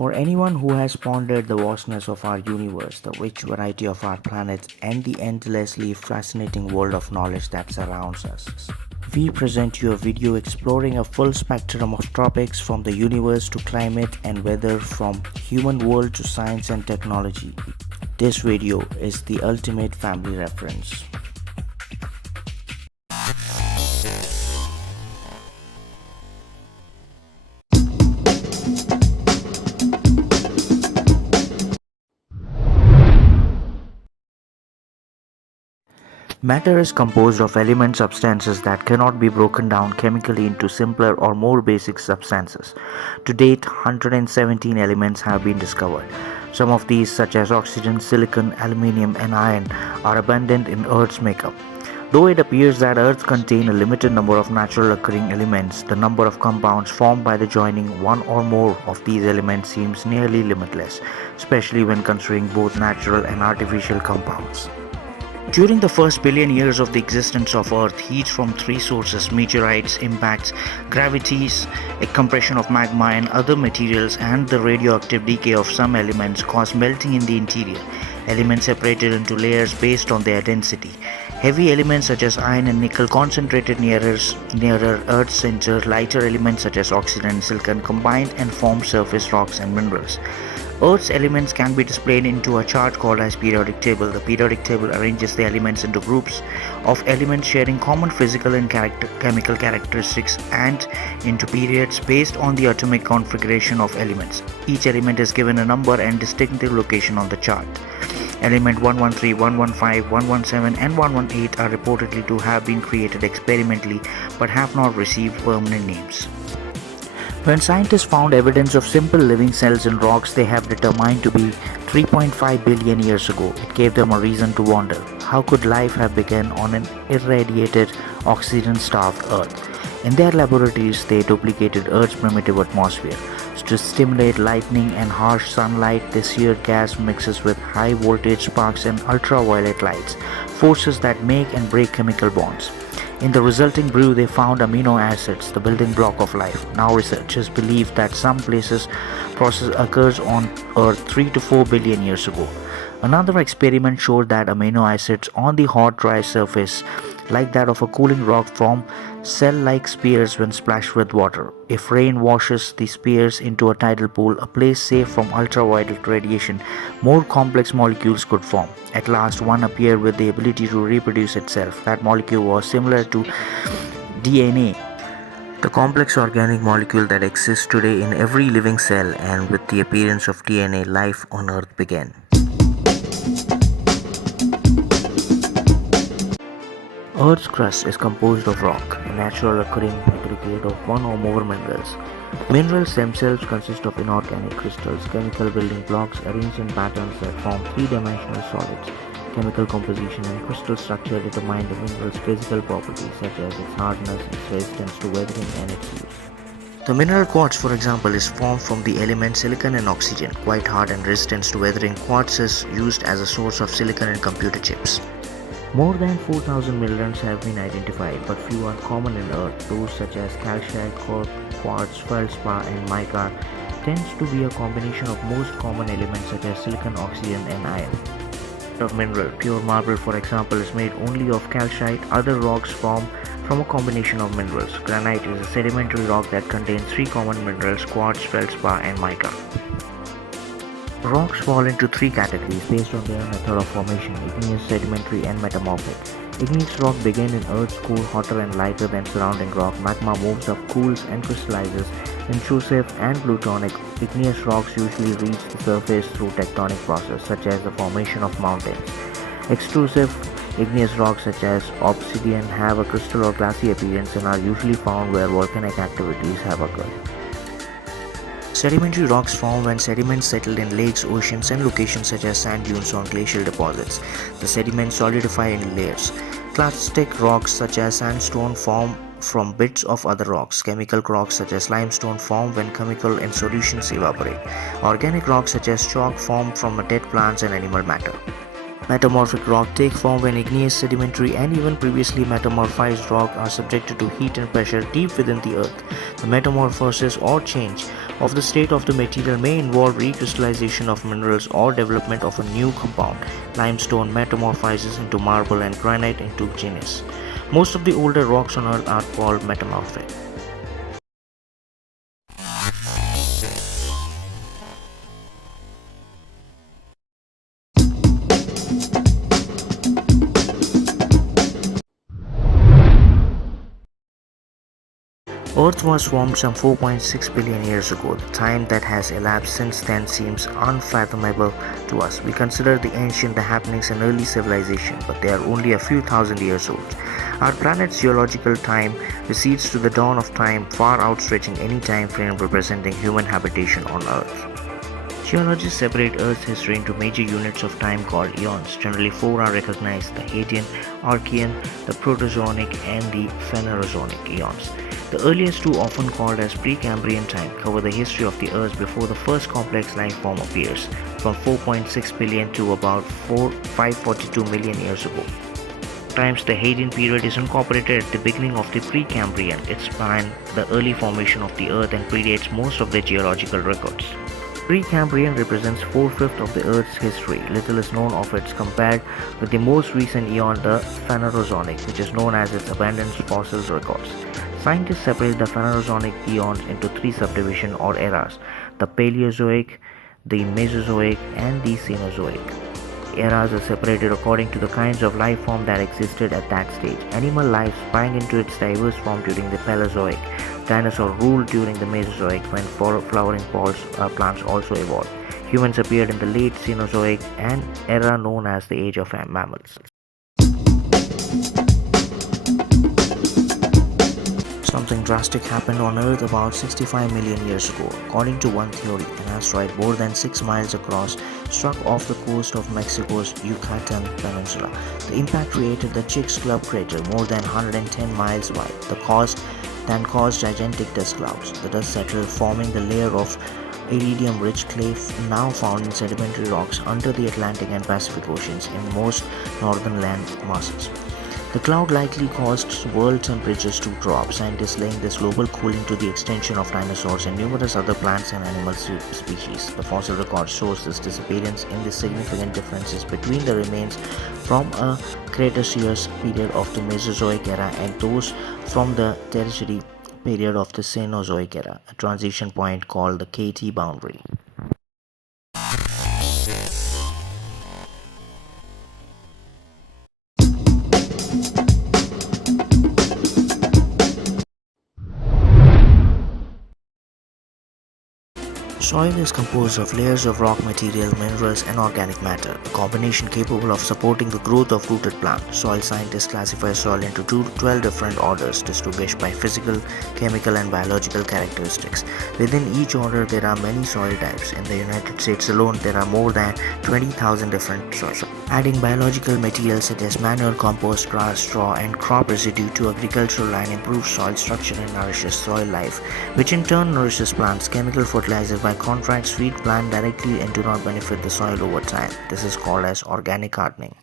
For anyone who has pondered the vastness of our universe, the rich variety of our planets, and the endlessly fascinating world of knowledge that surrounds us, we present you a video exploring a full spectrum of topics from the universe to climate and weather, from human world to science and technology. This video is the ultimate family reference. Matter is composed of element substances that cannot be broken down chemically into simpler or more basic substances. To date, 117 elements have been discovered. Some of these, such as oxygen, silicon, aluminium, and iron, are abundant in Earth's makeup. Though it appears that Earth contains a limited number of natural occurring elements, the number of compounds formed by the joining one or more of these elements seems nearly limitless, especially when considering both natural and artificial compounds. During the first billion years of the existence of Earth, heat from three sources, meteorites, impacts, gravities, a compression of magma and other materials, and the radioactive decay of some elements caused melting in the interior. Elements separated into layers based on their density. Heavy elements such as iron and nickel concentrated nearer Earth's center. Lighter elements such as oxygen and silicon combined and formed surface rocks and minerals. Earth's elements can be displayed into a chart called as periodic table. The periodic table arranges the elements into groups of elements sharing common physical and chemical characteristics and into periods based on the atomic configuration of elements. Each element is given a number and distinctive location on the chart. Element 113, 115, 117 and 118 are reportedly to have been created experimentally but have not received permanent names. When scientists found evidence of simple living cells in rocks they have determined to be 3.5 billion years ago, it gave them a reason to wonder. How could life have begun on an irradiated, oxygen-starved Earth? In their laboratories, they duplicated Earth's primitive atmosphere. To stimulate lightning and harsh sunlight, this seared gas mixes with high-voltage sparks and ultraviolet lights, forces that make and break chemical bonds. In the resulting brew, they found amino acids, the building block of life. Now researchers believe that some process occurs on Earth 3 to 4 billion years ago. Another experiment showed that amino acids on the hot dry surface, like that of a cooling rock, form cell-like spheres when splashed with water. If rain washes the spheres into a tidal pool, a place safe from ultraviolet radiation, more complex molecules could form. At last, one appeared with the ability to reproduce itself. That molecule was similar to DNA, the complex organic molecule that exists today in every living cell, and with the appearance of DNA, life on Earth began. Earth's crust is composed of rock, a natural occurring aggregate of one or more minerals. Minerals themselves consist of inorganic crystals, chemical building blocks arranged in patterns that form three-dimensional solids. Chemical composition and crystal structure determine the mineral's physical properties, such as its hardness, its resistance to weathering, and its use. The mineral quartz, for example, is formed from the elements silicon and oxygen. Quite hard and resistant to weathering, quartz is used as a source of silicon in computer chips. More than 4,000 minerals have been identified, but few are common in Earth. Those such as calcite, quartz, feldspar, and mica tends to be a combination of most common elements such as silicon, oxygen, and iron. Of mineral, pure marble, for example, is made only of calcite. Other rocks form from a combination of minerals. Granite is a sedimentary rock that contains three common minerals: quartz, feldspar, and mica. Rocks fall into three categories based on their method of formation: igneous, sedimentary, and metamorphic. Igneous rock begin in Earth's core, hotter and lighter than surrounding rock. Magma moves up, cools, and crystallizes. Intrusive and plutonic, igneous rocks usually reach the surface through tectonic process, such as the formation of mountains. Extrusive, igneous rocks such as obsidian have a crystal or glassy appearance and are usually found where volcanic activities have occurred. Sedimentary rocks form when sediments settle in lakes, oceans, and locations such as sand dunes on glacial deposits. The sediments solidify in layers. Clastic rocks such as sandstone form from bits of other rocks. Chemical rocks such as limestone form when chemical in solutions evaporate. Organic rocks such as chalk form from dead plants and animal matter. Metamorphic rock take form when igneous, sedimentary, and even previously metamorphized rock are subjected to heat and pressure deep within the earth. The metamorphosis or change of the state of the material may involve recrystallization of minerals or development of a new compound. Limestone metamorphizes into marble and granite into gneiss. Most of the older rocks on earth are called metamorphic. Earth was formed some 4.6 billion years ago. The time that has elapsed since then seems unfathomable to us. We consider the ancient the happenings in early civilization, but they are only a few thousand years old. Our planet's geological time recedes to the dawn of time, far outstretching any time frame representing human habitation on Earth. Geologists separate Earth's history into major units of time called eons. Generally, four are recognized: the Hadean, Archean, the Proterozoic, and the Phanerozoic eons. The earliest two, often called as Precambrian time, cover the history of the Earth before the first complex life form appears, from 4.6 billion to about 542 million years ago. Times the Hadean period is incorporated at the beginning of the Precambrian. It spanned the early formation of the Earth and predates most of the geological records. Precambrian represents 4/5 of the Earth's history. Little is known of it compared with the most recent eon, the Phanerozoic, which is known as its abundant fossil records. Scientists separate the Phanerozoic eons into three subdivisions or eras: the Paleozoic, the Mesozoic, and the Cenozoic. Eras are separated according to the kinds of life form that existed at that stage. Animal life sprang into its diverse form during the Paleozoic. Dinosaurs ruled during the Mesozoic, when flowering plants also evolved. Humans appeared in the late Cenozoic, an era known as the Age of Mammals. Something drastic happened on Earth about 65 million years ago. According to one theory, an asteroid more than 6 miles across struck off the coast of Mexico's Yucatan Peninsula. The impact created the Chicks Club crater, more than 110 miles wide. Caused gigantic dust clouds. The dust settled, forming the layer of iridium-rich clay now found in sedimentary rocks under the Atlantic and Pacific Oceans in most northern land masses. The cloud likely caused world temperatures to drop. Scientists link this global cooling to the extinction of dinosaurs and numerous other plants and animal species. The fossil record shows this disappearance in the significant differences between the remains from a Cretaceous period of the Mesozoic era and those from the Tertiary period of the Cenozoic era, a transition point called the KT boundary. Soil is composed of layers of rock material, minerals, and organic matter, a combination capable of supporting the growth of rooted plants. Soil scientists classify soil into 12 different orders, distinguished by physical, chemical, and biological characteristics. Within each order, there are many soil types. In the United States alone, there are more than 20,000 different soils. Adding biological materials such as manure, compost, grass, straw, and crop residue to agricultural land improves soil structure and nourishes soil life, which in turn nourishes plants. Chemical fertilizers, by contrast, feed plant directly and do not benefit the soil over time. This is called as organic hardening.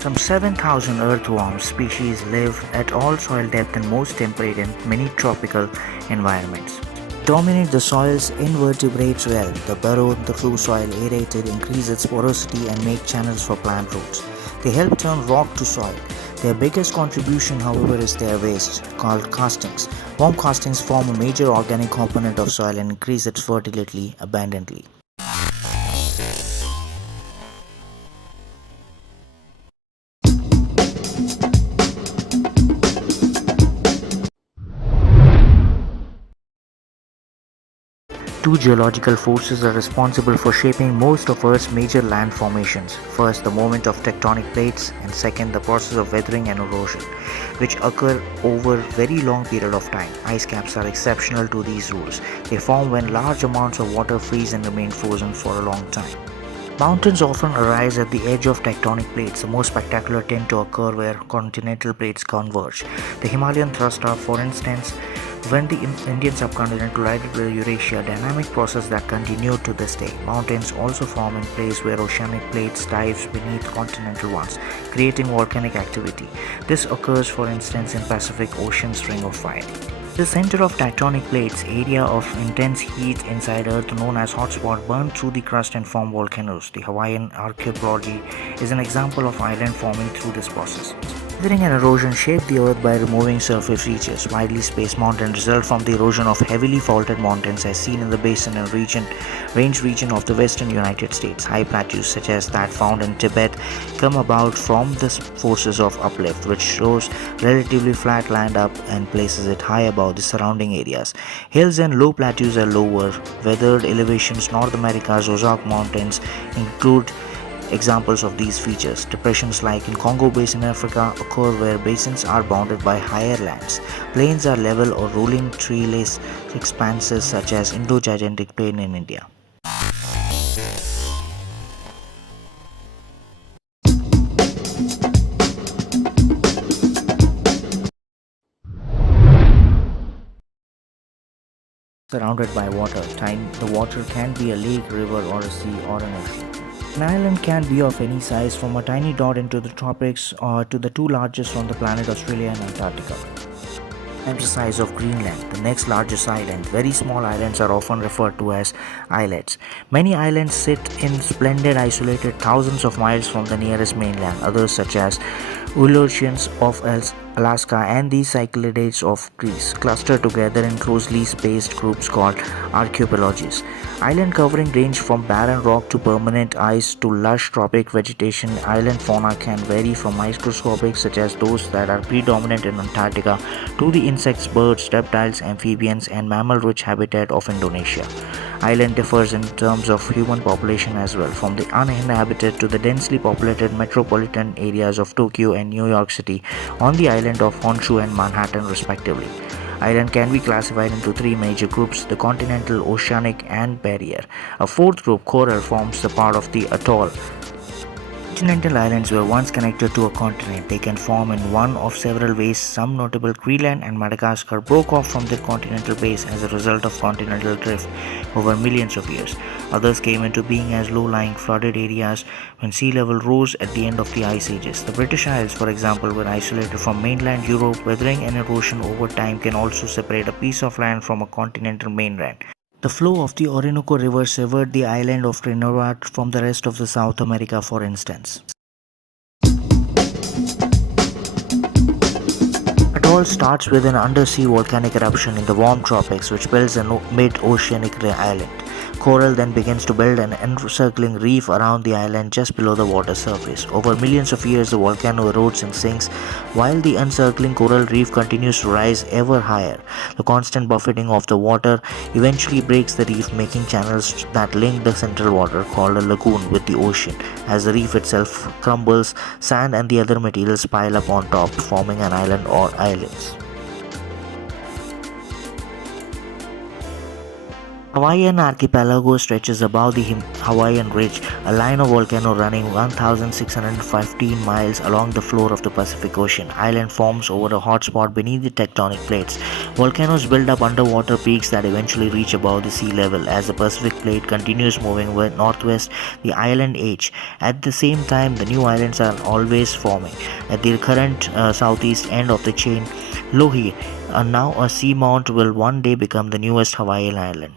Some 7,000 earthworm species live at all soil depth and most temperate and many tropical environments. Dominate the soil's invertebrates well. They burrow through soil, aerate it, increase its porosity, and make channels for plant roots. They help turn rock to soil. Their biggest contribution, however, is their waste, called castings. Worm castings form a major organic component of soil and increase its fertility abundantly. Two geological forces are responsible for shaping most of Earth's major land formations. First, the movement of tectonic plates, and second, the process of weathering and erosion, which occur over a very long period of time. Ice caps are exceptional to these rules. They form when large amounts of water freeze and remain frozen for a long time. Mountains often arise at the edge of tectonic plates. The most spectacular tend to occur where continental plates converge. The Himalayan thrust are, for instance, When the Indian subcontinent collided with Eurasia, a dynamic process that continued to this day. Mountains also form in place where oceanic plates dives beneath continental ones, creating volcanic activity. This occurs, for instance, in Pacific Ocean's Ring of Fire. The center of tectonic plates, area of intense heat inside Earth known as hotspot, burn through the crust and form volcanoes. The Hawaiian archipelago is an example of island forming through this process. Weathering and erosion shape the Earth by removing surface features. Widely spaced mountains result from the erosion of heavily faulted mountains as seen in the basin and range region of the western United States. High plateaus such as that found in Tibet come about from the forces of uplift, which shows relatively flat land up and places it high above the surrounding areas. Hills and low plateaus are lower. Weathered elevations. North America's Ozark Mountains include examples of these features. Depressions like in Congo Basin, Africa occur where basins are bounded by higher lands. Plains are level or rolling treeless expanses such as Indo-Gigantic Plain in India. Surrounded by water. The water can be a lake, river, or a sea, or an ocean. An island can be of any size, from a tiny dot into the tropics or to the two largest on the planet, Australia and Antarctica. Times the size of Greenland, the next largest island. Very small islands are often referred to as islets. Many islands sit in splendid isolated thousands of miles from the nearest mainland. Others, such as Aleutians of Alaska and the Cyclades of Greece, cluster together in closely spaced groups called archipelages. Island covering range from barren rock to permanent ice to lush tropic vegetation. Island fauna can vary from microscopic, such as those that are predominant in Antarctica, to the insects, birds, reptiles, amphibians, and mammal-rich habitat of Indonesia. Island differs in terms of human population as well, from the uninhabited to the densely populated metropolitan areas of Tokyo and New York City on the island of Honshu and Manhattan respectively. Island can be classified into three major groups: the continental, oceanic, and barrier. A fourth group, coral, forms the part of the atoll. Continental islands were once connected to a continent. They can form in one of several ways. Some notable, Greenland and Madagascar, broke off from their continental base as a result of continental drift over millions of years. Others came into being as low-lying flooded areas when sea level rose at the end of the ice ages. The British Isles, for example, were isolated from mainland Europe. Weathering and erosion over time can also separate a piece of land from a continental mainland. The flow of the Orinoco River severed the island of Trinidad from the rest of the South America, for instance. Atoll starts with an undersea volcanic eruption in the warm tropics, which builds a mid-oceanic island. Coral then begins to build an encircling reef around the island just below the water surface. Over millions of years, the volcano erodes and sinks, while the encircling coral reef continues to rise ever higher. The constant buffeting of the water eventually breaks the reef, making channels that link the central water, called a lagoon, with the ocean. As the reef itself crumbles, sand and the other materials pile up on top, forming an island or islands. Hawaiian archipelago stretches above the Hawaiian Ridge, a line of volcano running 1,615 miles along the floor of the Pacific Ocean. Island forms over a hotspot beneath the tectonic plates. Volcanoes build up underwater peaks that eventually reach above the sea level. As the Pacific plate continues moving northwest, the island age. At the same time, the new islands are always forming. At the current southeast end of the chain, Lohi, now a seamount, will one day become the newest Hawaiian island.